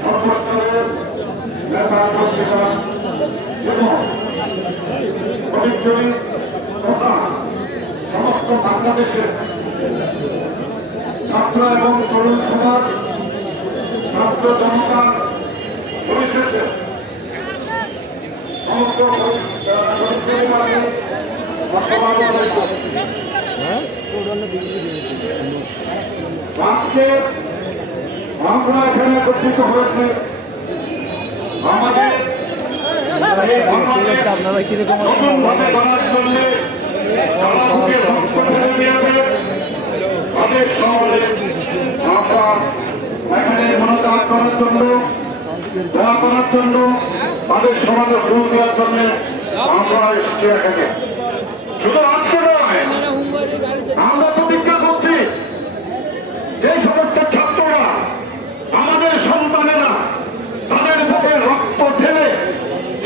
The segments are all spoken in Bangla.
সর্বস্তরের কর্মীরা এবং তথা সমস্ত বাংলাদেশের ছাত্র এবং তরুণ সমাজ ছাত্র জনতা পরিশেষে সমস্ত আজকে আমরা এখানে একত্রিত হয়েছে। আমাদের আপনারা কীরকম ঢেলে দিয়েছে, তাদের শহরে আমরা এখানে করার জন্য দোয়া করার জন্য তাদের সমাজে ফুল দেওয়ার জন্য আমরা এসেছি এখানে। শুধু আজকে নয় আমরা প্রতিজ্ঞা করছি যে সমস্ত ছাত্ররা আমাদের সন্তানেরা তাদের বুকে রক্ত ঢেলে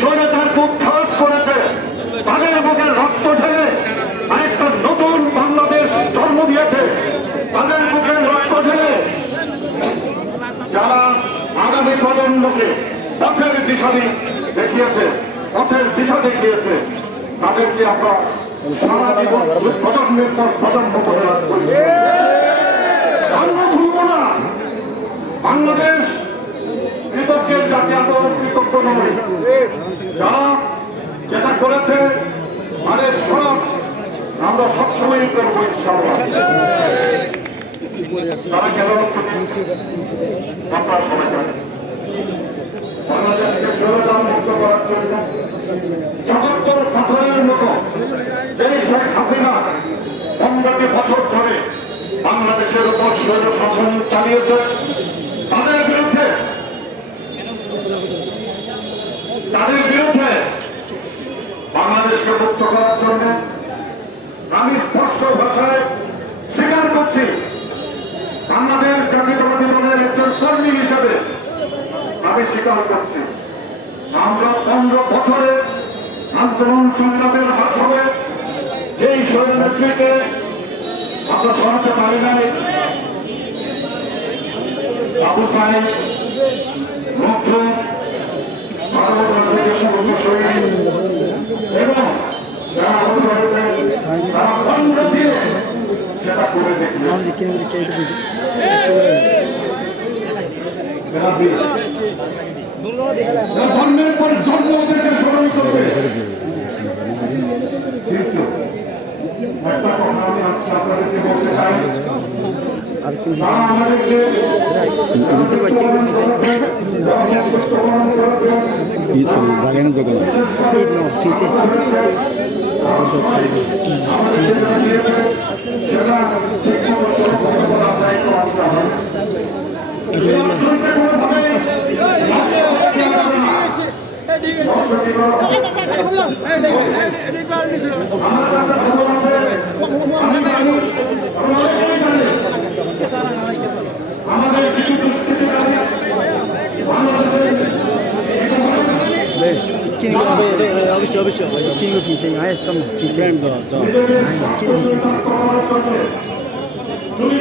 স্বৈরাচারকে উৎখাত করেছে তাদের বুকে রক্ত ঢেলে আরেকটা নতুন বাংলাদেশ জন্ম দিয়েছে। তাদের বুকে রক্ত ঢেলে যারা আগামী প্রজন্মকে পথের দিশাদি দেখিয়েছে, পথের দিশা দেখিয়েছে, তাদেরকে আমরা সারা জীবন প্রজন্মের পর প্রজন্ম করে রাখব না বাংলাদেশ কৃতজ্ঞের জাতি এত কৃতজ্ঞ নয়। যারা যেটা করেছে তাদের স্মরণ আমরা সবসময়ই করব তারা বাংলাদেশকে স্বৈরাচার মুক্ত করার জন্য জগত্তর পাথরের মতো যেই শেখ হাসিনা পঞ্চাশটি বছর ধরে বাংলাদেশের উপর স্বৈর শাসন চালিয়েছে তাদের বিরুদ্ধে তাদের বিরুদ্ধে বাংলাদেশকে মুক্ত করার জন্য আমি স্পষ্ট ভাষায় স্বীকার করছি, বাংলাদেশ জাতীয়তাবাদী দলের একজন কর্মী হিসেবে আমি স্বীকার করছি। আমরা পনেরো বছরের আন্দোলন সংগ্রামের মাধ্যমে যেই স্বৈরনেত্রীকে আমরা সরাতে পারি নাই, আবু সাহেব মানবতার সমস্ত শহীদ এবং যারা হয়েছে তারা দিয়ে সেটা করে দেখবে কে জন্মের পর জন্ম ওদেরকে স্মরণ করবে আর তারা আমাদেরকে দিয়েছে ভাই কিনে দিয়েছে isso দাগানো যখন ঈদ নো ফিস এস জব করবে সেটা ঠিক মতো করার দায়িত্ব আপনার এটা বলল চলতে কোনোভাবে আমার কাছে খবর আছে আমি জানি আমাদের কিছু দুষ্কৃতিকারী বাংলাদেশের কিনে দিয়েছে অবশ্যই অবশ্যই কিনে ফিস এই আয় আসতাম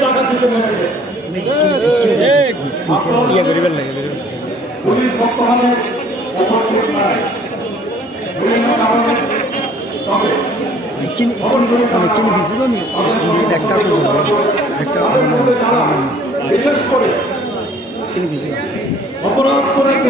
ডাকাতিতে নেমে গেছে ফিস ইয়া করিবেন লাগে পুলিশ বর্তমানে উপস্থিত নাই বিভিন্ন কারণে তবে কিনে কিনে করে মানে কিনে ফিস তো নি কিনে একটা করে বিশেষ ফিস অপরাধ করেছে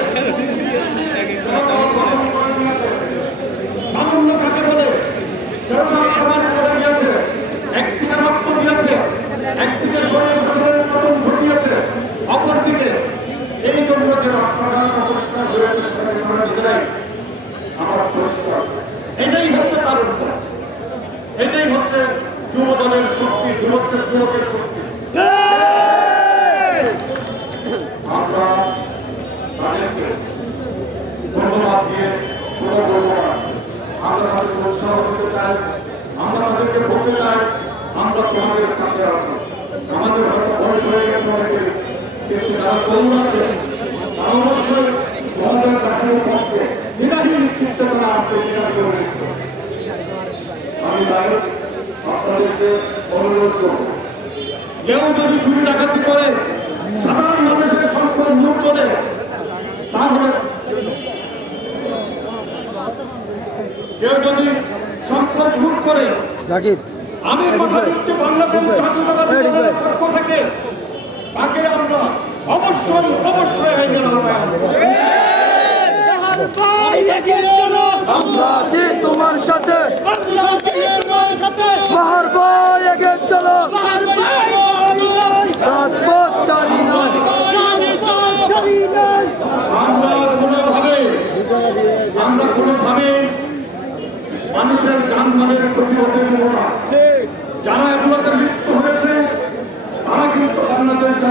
কিন্তু যারা তরুণ আছে তারা অবশ্যই মহলের চাকরির পক্ষে বিদায়ী নিশ্চিত করে আসতে স্বীকার করে নিচ্ছে আমি তাই আপনাদেরকে অনুরোধ করব কেউ যদি চুরি ডাকাতি করে সাধারণ মানুষের সম্পদ লুট করে তাহলে কেউ যদি সম্পদ লুট করে জাকির। আমি কথা দিচ্ছি বাংলাদেশ জাতীয়তাবাদী দলের পক্ষ থেকে। তাকে আমরা অবশ্যই অবশ্যই আইনের আওতায় আমরা আছি তোমার সাথে বাহার ভাই এগিয়ে চলো রাজপথ চারি নয় আমরা কোনোভাবে আমরা কোনোভাবে মানুষের যানবাহনের ক্ষতি হতে দেবো না যারা এগুলোতে লিপ্ত হয়েছে তারা কিন্তু বাংলাদেশ জাতীয় দলের কেউ না তারা অতি উৎসাহী তারা সুযোগের সন্ধান মঞ্জু ভাই সন্ধানী ভাই এই সুযোগের এই- এই অবস্থা সুযোগ তারা গ্রহণ করেছে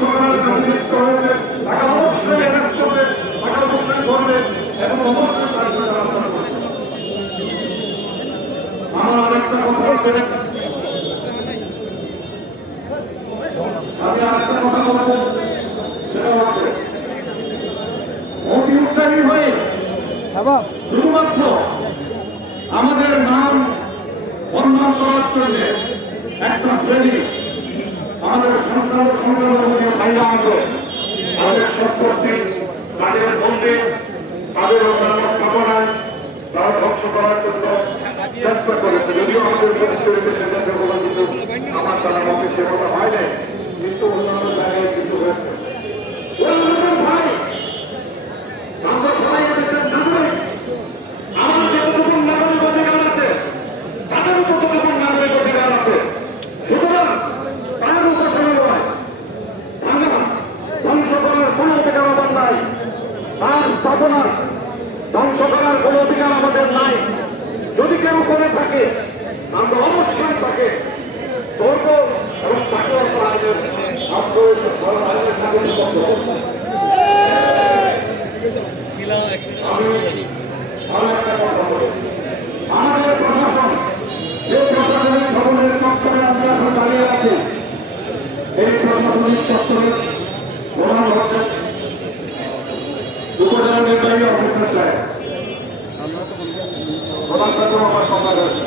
করার কাজে লিপ্ত হয়েছে। তাকে অবশ্যই অ্যারেস্ট করবে, তাকে অবশ্যই ধরবে এবং অবশ্যই আমার আরেকটা কথা হচ্ছে আমি আরেকটা কথা বলব, সেটা উৎসাহী হয়ে বাবা শুধুমাত্র আমাদের নাম বন্ধন করার জন্য একটা শ্রেণি আমাদের সন্তান সংখ্যালঘু যে ভাইরা আছে তাদের সম্পত্তি তাদের মন্দির তাদের অন্যান্য স্থাপনায় তারা ধ্বংস করার জন্য চেষ্টা করেছে যদিও আমাদের প্রতিষ্ঠানে সেখানে কোনো কিছু আমার তারা মধ্যে সে কথা হয় নাই কিন্তু অন্যান্য জায়গায় কিন্তু হয়েছে অন্যান্য ভাই আমরা সবাই দেশের নাগরিক আমার যতটুকু নাগরিক অধিকার আছে তাদেরও ততটুকু নাগরিক অধিকার আছে সুতরাং তার উপসর্গ নয় ভাঙা ধ্বংস করার কোনো অধিকার আমার নাই তার স্থাপনা ধ্বংস করার কোনো অধিকার আমাদের নাই যদি কেউ করে থাকে আমরা অবশ্যই তাকে ধরবো এবং তাকে আমরা আইনের আশ্রয় আইনের সাথে বদ্ধ করব। আমি আরও একটা কথা বলি। আমাদের প্রশাসন যে প্রশাসনিক ভবনের চত্বরে আমরা এখন দাঁড়িয়ে আছি এই প্রশাসনিক চত্বরে প্রধান হচ্ছে উপজেলা নির্বাহী অফিসার সাহেব প্রধান সাহেব আমার কথা রয়েছে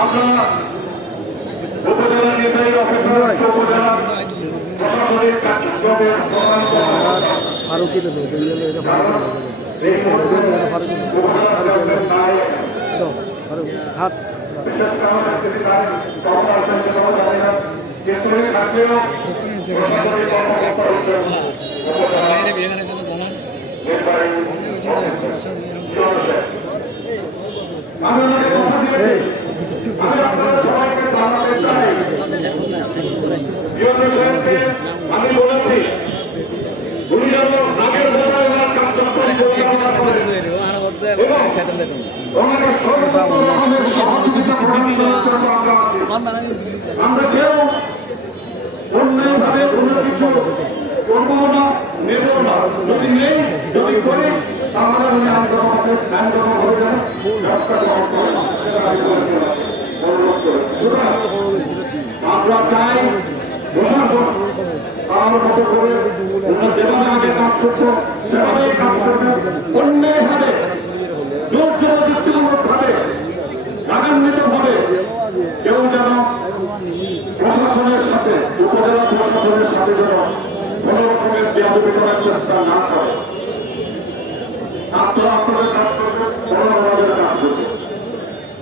আমরা উপজেলা নির্বাহী অফিসার উপজেলা প্রশাসনিক কার্যক্রমের প্রধান আর ফারুকি দেবো বেরিয়ে এটা ফারুকি এই মুহূর্তে ফারুকি উপজেলা নায়ক দাও ফারুক হাত বিশেষ কারণে তিনি তার কর্ম আসেন সেটাও জানি না কিন্তু এই থাকলেও প্রশাসনিক কর্মকর্তা হচ্ছেন আমি ওনাকে কথা দিয়েছি আমি আপনাদের সবাইকে জানাতে চাই ইউনুস সাহেবকে আমি বলেছি উনি যেন আগের বোঝায় ওনার কার্যক্রম পরিচালনা করেন এবং ওনাকে সর্বোচ্চ রকমের সহযোগিতা প্রদান করার জন্য আমরা কেউ অন্যায়ভাবে কিছু নেই আমরা চাই প্রশাসন কাজ করতো সেভাবেই কাজ করবে অন্যায়ভাবে রাগান্বিত ভাবে কেউ যেন প্রশাসনের সাথে, উপজেলা প্রশাসনের সাথে যেন কোন রকমের বেয়াদবি করার চেষ্টা না করে।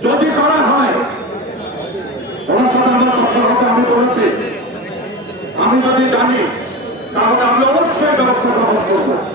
যদি করা হয় আমি বলেছি। আমি যদি জানি, তাহলে আমি অবশ্যই ব্যবস্থা গ্রহণ করব।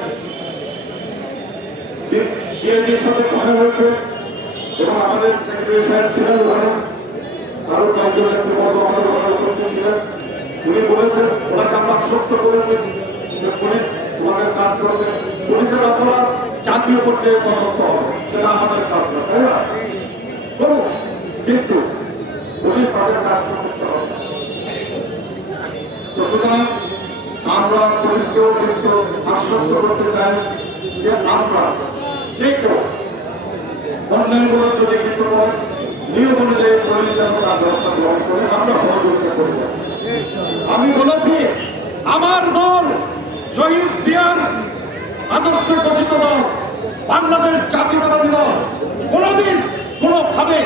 এবং আমাদের ছিলেন বড় আমাদের ছিলেন। উনি বলেছেন, ওনাকে আমরা আশ্বস্ত করেছি যে পুলিশ তোমাদের কাজ করবে। পুলিশের অপরাধ জাতীয় পর্যায়ে হবে, সেটা আমাদের কাজ না, তাই না? করুন, কিন্তু পুলিশ তাদের কাজ করতে হবে। তো সুতরাং আমরা পুলিশকেও কিন্তু আশ্বস্ত করতে চাই যে আমরা যে কেউ অনলাইন করে যদি কিছু আমি বলেছি, আমার দল শহীদ জিয়ার আদর্শ গঠিত দল, বাংলাদেশ জাতীয়তাবাদী দল কোনোদিন কোনোভাবে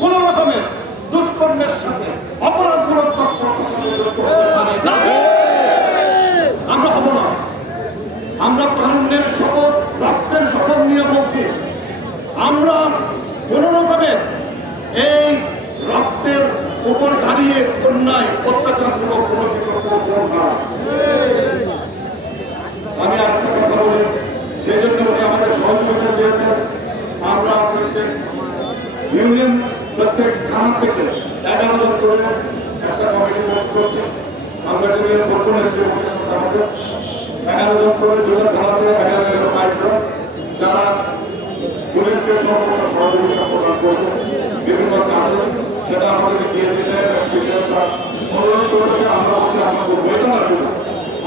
কোন রকমের দুষ্কর্মের সাথে অপরাধমূলক তৎপরতার সাথে জড়িত হতে পারে না। আমরা হব না আমরা কারণের শপথ রক্তের শপথ নিয়ে বলছি আমরা কোন রকমের এই রক্তের উপর দাঁড়িয়ে অন্যায় অত্যাচারমূলক কোনো কিছু করব না আমি আরেকটা কথা বলি সেই জন্য উনি আমাদের সহযোগিতা চেয়েছেন আমরা প্রত্যেক ইউনিয়ন প্রত্যেক থানা থেকে এগারো জন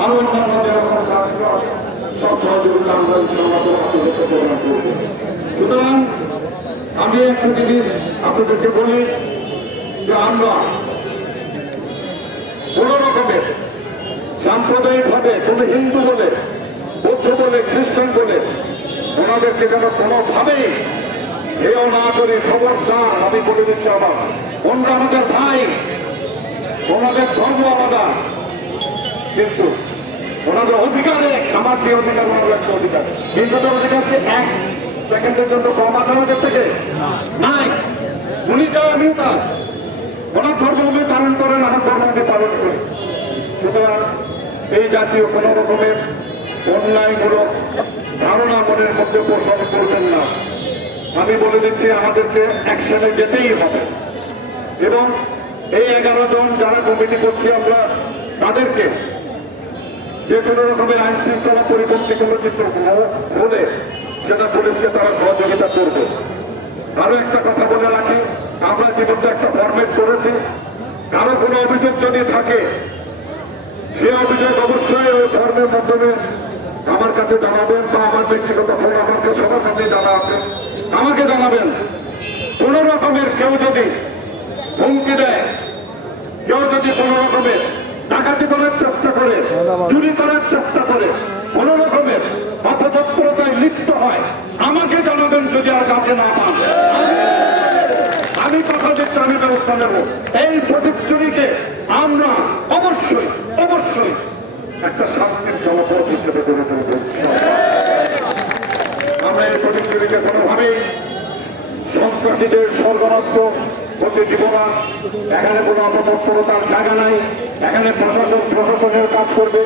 আমরা হচ্ছে আমাদের সব সহযোগিতা প্রদান করব আমি একটা জিনিস আপনাদেরকে বলি যে আমরা কোন রকমের সাম্প্রদায়িক ভাবে কোন হিন্দু বলে বৌদ্ধ বলে খ্রিস্টান বলে ওনাদেরকে যেন কোনোভাবেই হেও না করি খবরদার আমি বলে দিচ্ছি আবার ওনারা আমাদের ভাই। ওনাদের ধর্ম আলাদা। কিন্তু ওনাদের অধিকারে আমার যে অধিকার ওনাদের একটা অধিকার। হিন্দুদের অধিকার কি এক? সেকেন্ডের জন্য কম আছে আমাদের থেকে? নাই। উনি যা আমিও তা ওনার ধর্ম উনি পালন করেন, আমার ধর্ম আমি পালন করি সুতরাং এই জাতীয় কোন রকমের অন্যায়মূলক ধারণা মনের মধ্যে পোষণ করবেন না। আমি বলে দিচ্ছি, আমাদেরকে একসাথে যেতেই হবে। এবং এই এগারো জন যারা কমিটি করছি আমরা, তাদেরকে যে কোনো রকমের আইন শৃঙ্খলা পরিপন্থী কোনো কিছু হলে সেটা পুলিশকে তারা সহযোগিতা করবে। আরও একটা কথা বলে রাখি আমরা জীবনটা একটা ফরমেট করেছি, কারও কোনো অভিযোগ যদি থাকে, সে অভিযোগ অবশ্যই ওই ফর্মের মাধ্যমে আমার কাছে জানাবেন বা আমার ব্যক্তিগত ফোন আমাকে সবার কাছে জানা আছে। আমাকে জানাবেন। কোন রকমের কেউ যদি হুমকি দেয়, কেউ যদি কোন রকমের ডাকাতি করার চেষ্টা করে, চুরি করার চেষ্টা করে, কোন রকমের অপতৎপরতায় লিপ্ত হয়, আমাকে জানাবেন যদি আর কাউকে না পান। আমি কথা দিচ্ছি, আমি ব্যবস্থা নেব। এই প্রতিক্রিয়াকে আমরা অবশ্যই অবশ্যই একটা শাস্তির জলপথ হিসেবে গড়ে তুলব। আমরা এই প্রতিক্রিয়াকে কোনোভাবেই সন্ত্রাসীদের স্বর্গরাজ্য হতে দিব না। এখানে কোনো অপতৎপরতার জায়গা নাই। এখানে প্রশাসন, প্রশাসনের কাজ করবে,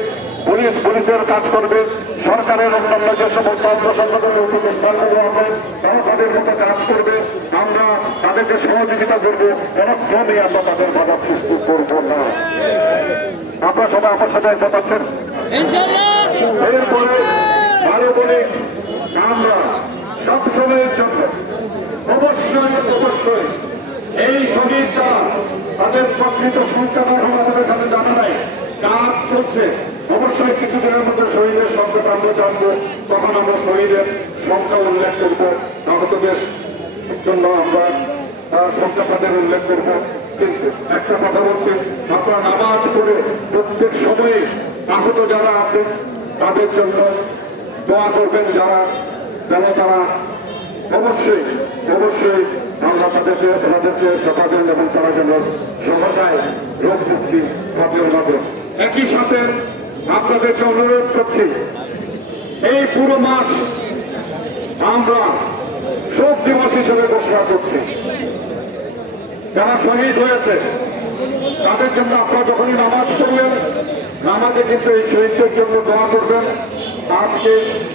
পুলিশ, পুলিশের কাজ করবে। সরকারের অন্যান্য যে সমস্ত প্রশাসনের প্রতিষ্ঠানগুলো আছে। তারা তাদের মতো কাজ করবে। আমরা তাদেরকে সহযোগিতা করব কোনোক্রমেই আমরা তাদের বাধা সৃষ্টি করব না। আপনার সবাই আমার সাথে একমত আছেন? এরপরে আরও বলি আমরা সবসময়ের জন্য অবশ্যই অবশ্যই এই শহীদ যারা তাদের প্রকৃত সংখ্যা এখন আমাদের কাছে জানা নাই। কাজ চলছে। অবশ্যই কিছুদিনের মধ্যে আমরা জানব, তখন আমরা শহীদের সংখ্যা উল্লেখ করব। আহতদের জন্য আমরা সংখ্যা তাদের উল্লেখ করব। কিন্তু একটা কথা বলছি, আপনারা নামাজ পড়ে প্রত্যেক সময়ে আহত যারা আছে, তাদের জন্য দোয়া করবেন যারা, যেন তারা অবশ্যই অবশ্যই আমরা তাদেরকে তাদেরকে সেবা দেন এবং তারা যেন সহসায় রোগ মুক্তি হবে একই সাথে আপনাদেরকে অনুরোধ করছি এই পুরো মাস আমরা শোক দিবস হিসেবে ঘোষণা করছি। যারা শহীদ হয়েছে, তাদের জন্য আপনারা যখনই নামাজ পড়বেন, নামাজে কিন্তু এই শহীদদের জন্য দোয়া করবেন। আজকে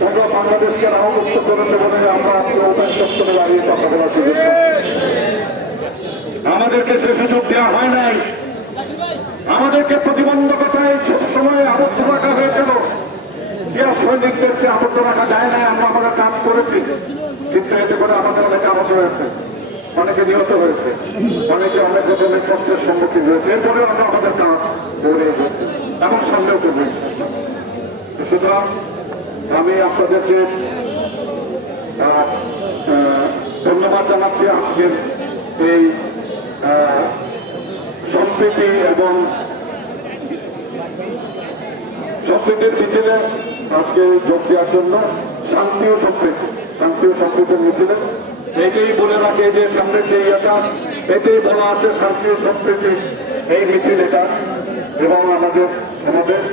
ওরা বাংলাদেশকে রাহমুক্ত করেছে বলে আমরা আজকে ওপেন চত্বরে দাঁড়িয়ে কথা বলার সুযোগ আমাদেরকে সে সুযোগ দেওয়া হয় নাই। আমাদেরকে প্রতিবন্ধকতায় সব সময় আবদ্ধ রাখা হয়েছিল। ক্রিয়া সৈনিকদেরকে আবদ্ধ রাখা যায় না আমরা আমাদের কাজ করেছি। কিন্তু এতে করে আমাদের অনেকে আহত হয়েছে, অনেকে নিহত হয়েছে, অনেকে অনেক রকমের কষ্টের সম্মুখীন হয়েছে। এরপরে আমরা আমাদের কাজ করে গেছি এবং সামনেও করব সুতরাং আমি আপনাদেরকে ধন্যবাদ জানাচ্ছি আজকের এই সম্প্রীতি এবং সম্প্রীতির মিছিলে আজকে যোগ দেওয়ার জন্য শান্তি ও সম্প্রীতি শান্তি ও সম্প্রীতির মিছিলে এটাই বলে রাখে যে সামনের যে ইয়েটা এতেই বলা আছে শান্তি ও সম্প্রীতি এই মিছিল এটা এবং আমাদের সমাবেশ।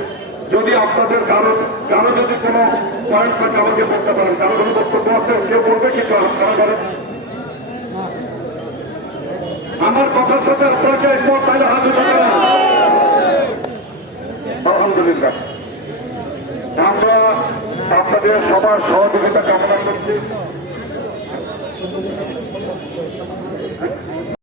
যদি আপনাদের কারও কারও যদি কোনো পয়েন্ট থাকে, আমাকে বলতে পারেন। কারও কোনো বক্তব্য আছে? কেউ বলবে আপনারা করেন আমার কথার সাথে আপনাকে একমত তাহলে হাত উঠে। আলহামদুলিল্লাহ। আমরা আপনাদের সবার সহযোগিতা কামনা করছি।